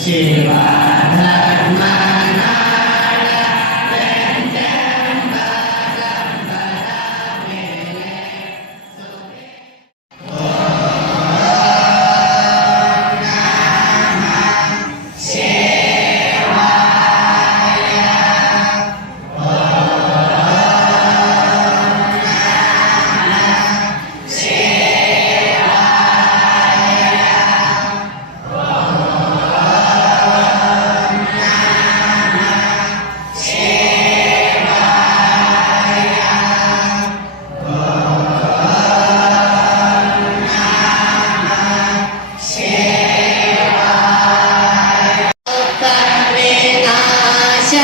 谢谢你们。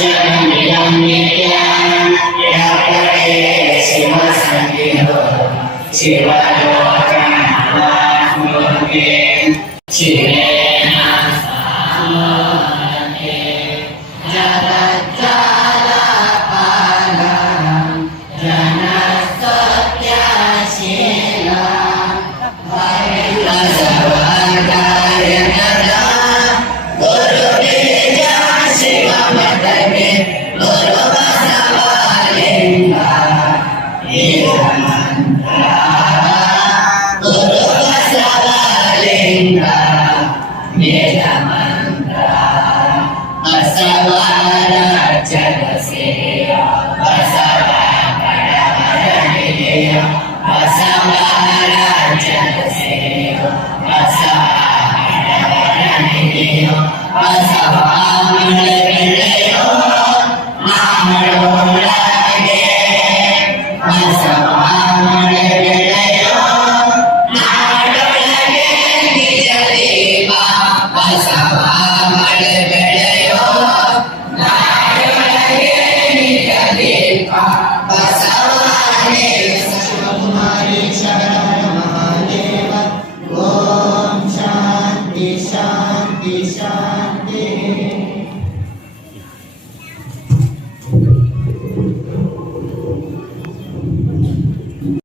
लिङ्गाशमिदं नित्यं यपरे Yeah.